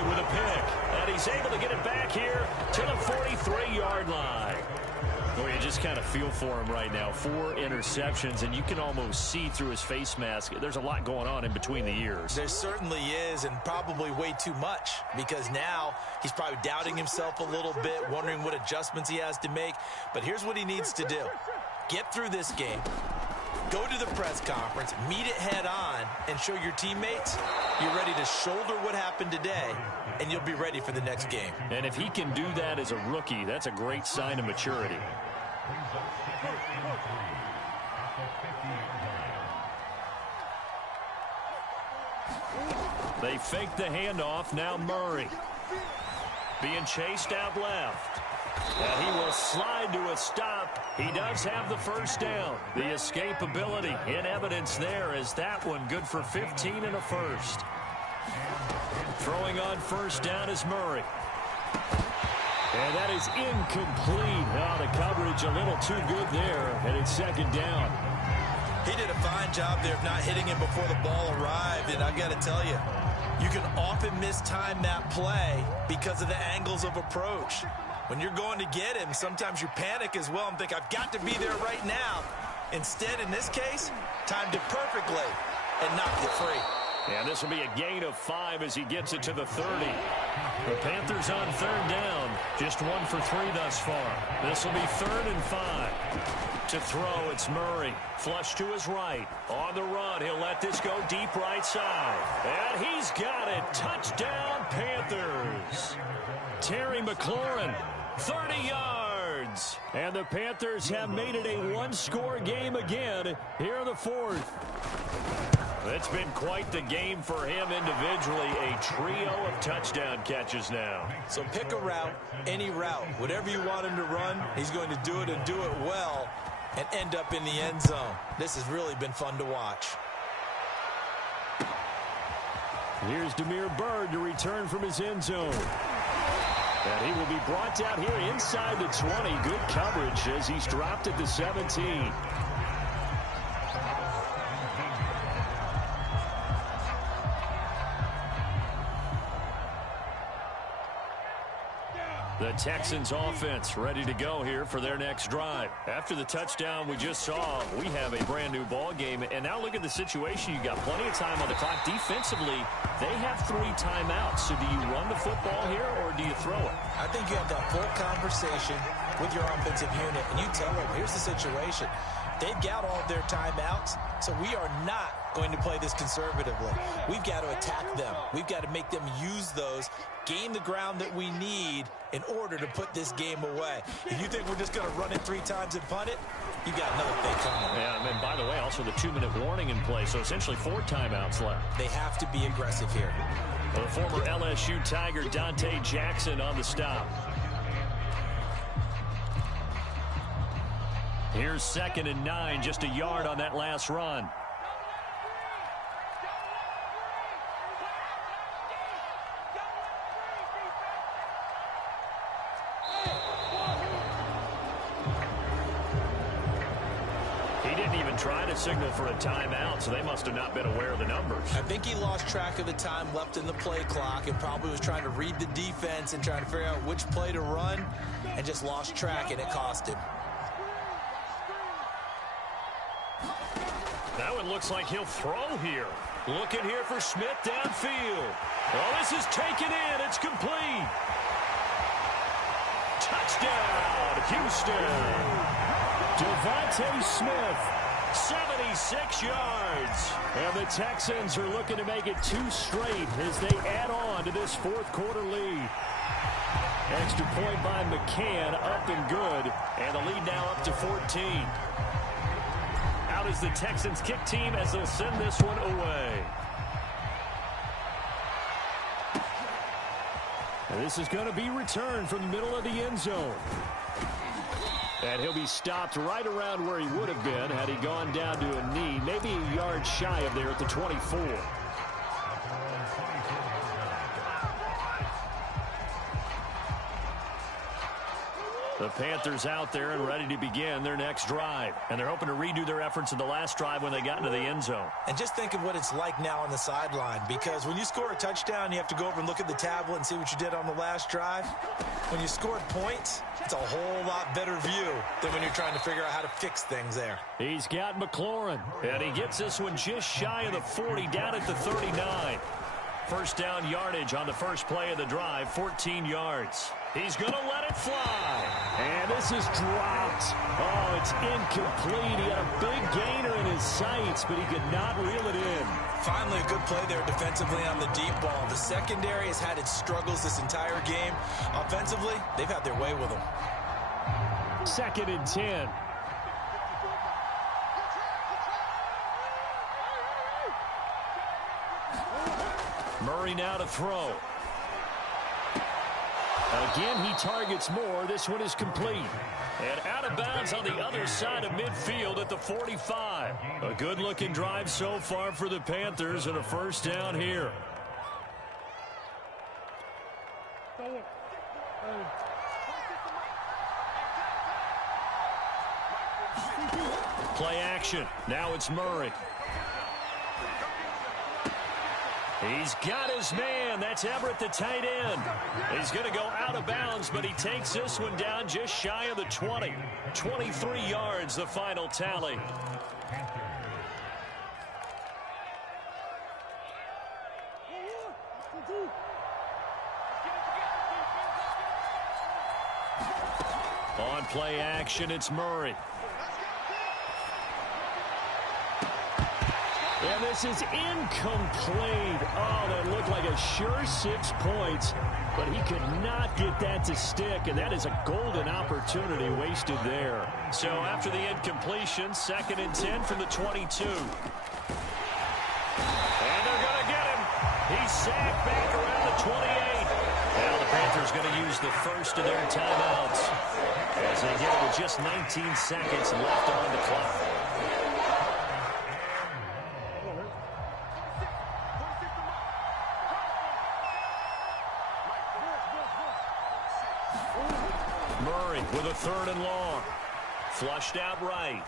with a pick. And he's able to get it back here to the 43-yard line. Well, you just kind of feel for him right now. 4 interceptions, and you can almost see through his face mask. There's a lot going on in between the ears. There certainly is, and probably way too much, because now he's probably doubting himself a little bit, wondering what adjustments he has to make. But here's what he needs to do. Get through this game. Go to the press conference, meet it head on, and show your teammates you're ready to shoulder what happened today, and you'll be ready for the next game. And if he can do that as a rookie, that's a great sign of maturity. They fake the handoff. Now Murray being chased out left. And he will slide to a stop. He does have the first down. The escapability in evidence there as that one good for 15 and a first. Throwing on first down is Murray. And that is incomplete. Oh, the coverage a little too good there. And it's second down. He did a fine job there of not hitting him before the ball arrived. And I've got to tell you, you can often mistime that play because of the angles of approach. When you're going to get him, sometimes you panic as well and think, I've got to be there right now. Instead, in this case, timed it perfectly and knocked it free. And this will be a gain of 5 as he gets it to the 30. The Panthers on 3rd down. Just 1 for 3 thus far. This will be 3rd and 5. To throw, it's Murray. Flush to his right. On the run, he'll let this go deep right side. And he's got it. Touchdown, Panthers. Terry McLaurin, 30 yards. And the Panthers have made it a one-score game again here in the 4th. It's been quite the game for him individually. A trio of touchdown catches now. So pick a route, any route. Whatever you want him to run, he's going to do it and do it well and end up in the end zone. This has really been fun to watch. Here's Damiere Byrd to return from his end zone. And he will be brought down here inside the 20. Good coverage as he's dropped at the 17. The Texans offense ready to go here for their next drive. After the touchdown we just saw, we have a brand new ball game. And now look at the situation. You got plenty of time on the clock. Defensively, they have 3 timeouts. So do you run the football here or do you throw it? I think you have that full conversation with your offensive unit, and you tell them, here's the situation. They've got all of their timeouts, so we are not going to play this conservatively. We've got to attack them. We've got to make them use those, gain the ground that we need in order to put this game away. If you think we're just going to run it 3 times and punt it, you got another thing coming. Yeah, and by the way, also the 2-minute warning in play, so essentially 4 timeouts left. They have to be aggressive here. The former LSU Tiger Dante Jackson on the stop. Here's 2nd and 9, just a yard on that last run. wasn't trying to signal for a timeout, so they must have not been aware of the numbers. I think he lost track of the time left in the play clock and probably was trying to read the defense and trying to figure out which play to run and just lost track, and it cost him. Now it looks like he'll throw here. Looking here for Smith downfield. Oh, this is taken in. It's complete. Touchdown, Houston. Devontae Smith. 76 yards. And the Texans are looking to make it 2 straight as they add on to this fourth quarter lead. Extra point by McCann, up and good. And the lead now up to 14. Out is the Texans kick team as they'll send this one away. And this is going to be returned from the middle of the end zone. And he'll be stopped right around where he would have been had he gone down to a knee, maybe a yard shy of there at the 24. The Panthers out there and ready to begin their next drive. And they're hoping to redo their efforts in the last drive when they got into the end zone. And just think of what it's like now on the sideline, because when you score a touchdown, you have to go over and look at the tablet and see what you did on the last drive. When you scored points, it's a whole lot better view than when you're trying to figure out how to fix things there. He's got McLaurin, and he gets this one just shy of the 40, down at the 39. First down yardage on the first play of the drive, 14 yards. He's going to let it fly. And this is dropped. Oh, it's incomplete. He had a big gainer in his sights, but he could not reel it in. Finally, a good play there defensively on the deep ball. The secondary has had its struggles this entire game. Offensively, they've had their way with them. 2nd and 10. Murray now to throw. Again, he targets more. This one is complete. And out of bounds on the other side of midfield at the 45. A good-looking drive so far for the Panthers and a first down here. Play action. Now it's Murray. He's got his man. That's Everett, the tight end. He's going to go out of bounds, but he takes this one down just shy of the 20. 23 yards, the final tally. On play action, it's Murray. And this is incomplete. Oh, that looked like a sure 6 points, but he could not get that to stick, and that is a golden opportunity wasted there. So after the incompletion, 2nd and 10 from the 22. And they're going to get him. He's sacked back around the 28. Now the Panthers going to use the first of their timeouts as they get it with just 19 seconds left on the clock. Murray with a 3rd and long. Flushed out right.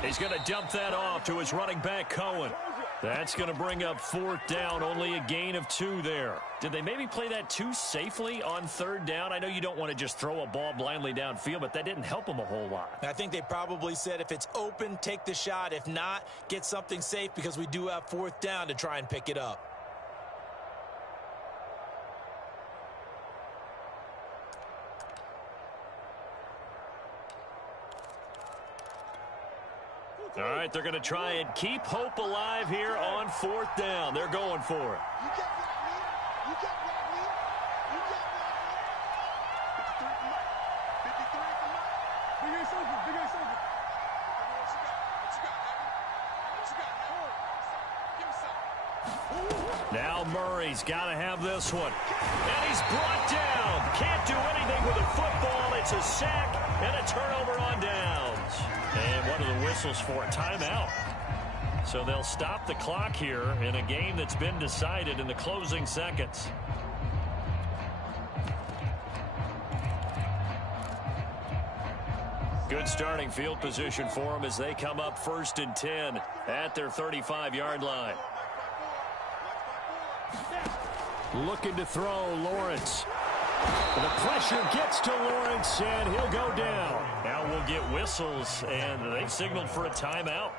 He's going to dump that off to his running back, Cohen. That's going to bring up 4th down, only a gain of 2 there. Did they maybe play that too safely on 3rd down? I know you don't want to just throw a ball blindly downfield, but that didn't help them a whole lot. I think they probably said if it's open, take the shot. If not, get something safe because we do have 4th down to try and pick it up. All right, they're going to try and keep hope alive here on 4th down. They're going for it. You got what, man? You got what, man? You got what, man? 53 for Mike. 53 for Mike. Big ass open. Big ass open. What you got? What you got, Happy? What you got, Happy? Give me something. Now Murray's got to have this one. And he's brought down. Can't do anything with a football. It's a sack and a turnover on downs. And what are the whistles for? Timeout. So they'll stop the clock here in a game that's been decided in the closing seconds. Good starting field position for them as they come up 1st and 10 at their 35-yard line. Looking to throw, Lawrence. The pressure gets to Lawrence, and he'll go down. Now we'll get whistles, and they've signaled for a timeout.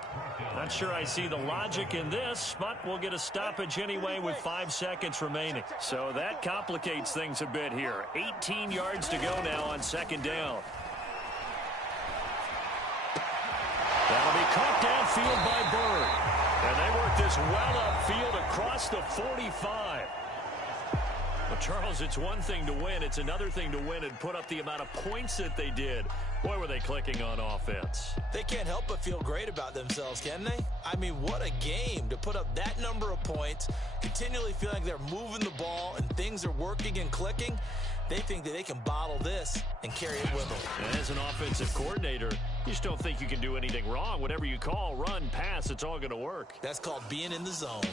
Not sure I see the logic in this, but we'll get a stoppage anyway with 5 seconds remaining. So that complicates things a bit here. 18 yards to go now on 2nd down. That'll be caught downfield by Bird. And they work this well upfield across the 45. Well, Charles, it's one thing to win. It's another thing to win and put up the amount of points that they did. Boy, were they clicking on offense. They can't help but feel great about themselves, can they? I mean, what a game to put up that number of points, continually feeling like they're moving the ball and things are working and clicking. They think that they can bottle this and carry it with them. And as an offensive coordinator, you just don't think you can do anything wrong. Whatever you call, run, pass, it's all going to work. That's called being in the zone.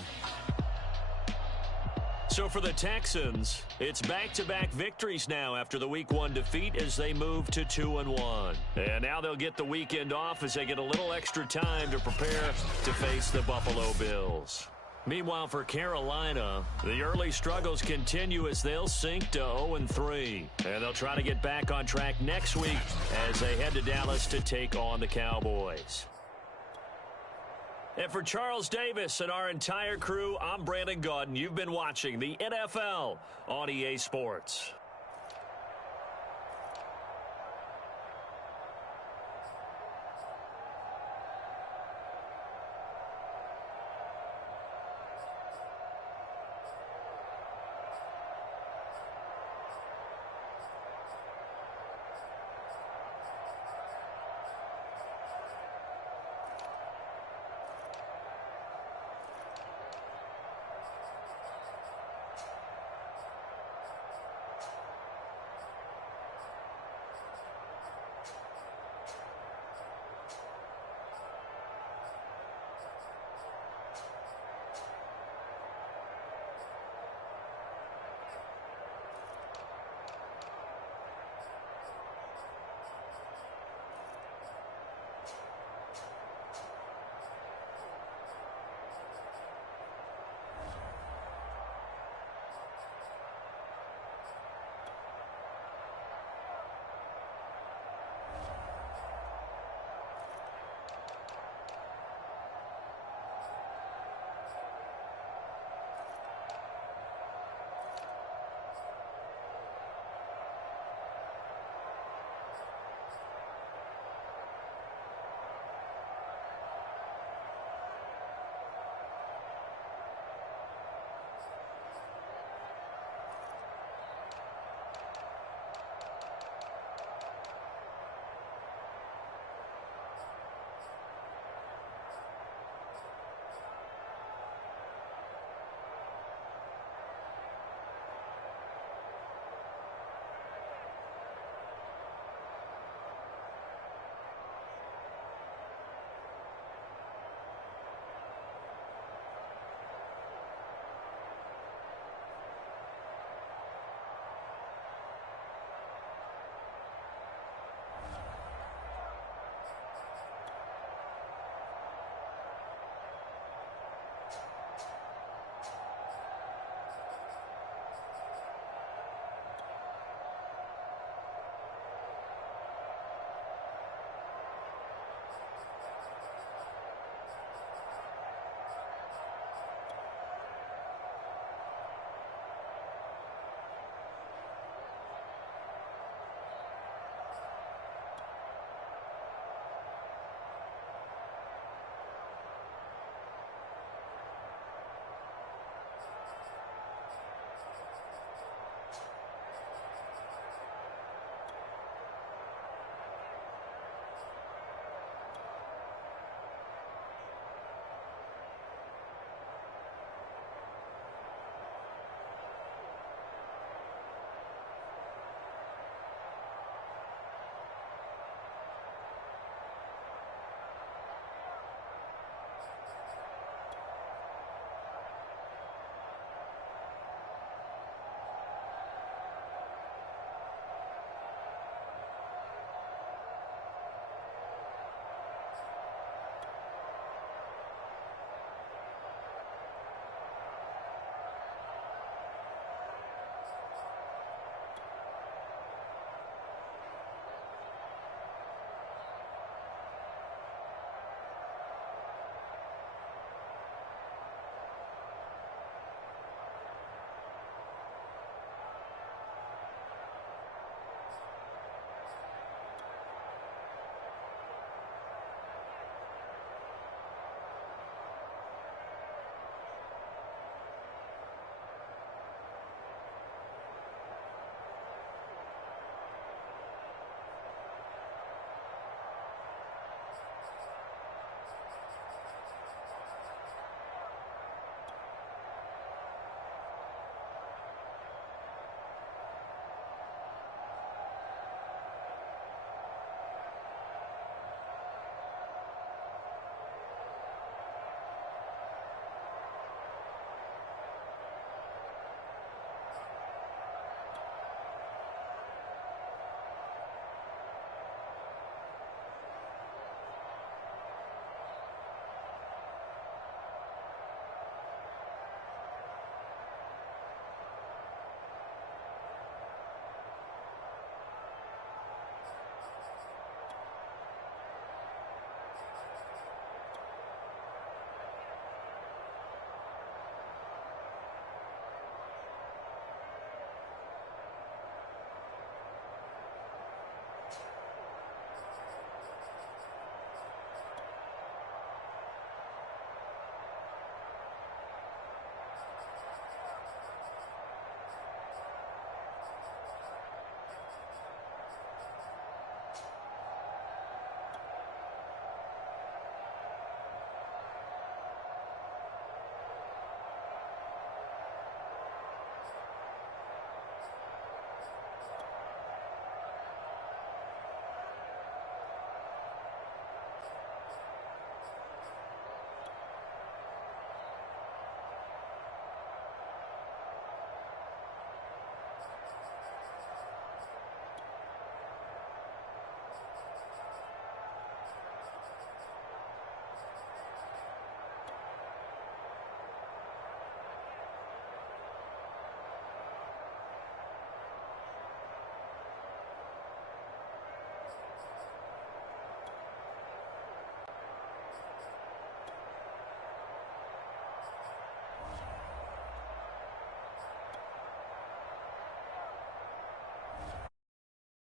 So for the Texans, it's back-to-back victories now after the Week 1 defeat as they move to 2-1. And now they'll get the weekend off as they get a little extra time to prepare to face the Buffalo Bills. Meanwhile, for Carolina, the early struggles continue as they'll sink to 0-3. And they'll try to get back on track next week as they head to Dallas to take on the Cowboys. And for Charles Davis and our entire crew, I'm Brandon Gaudin. You've been watching the NFL on EA Sports.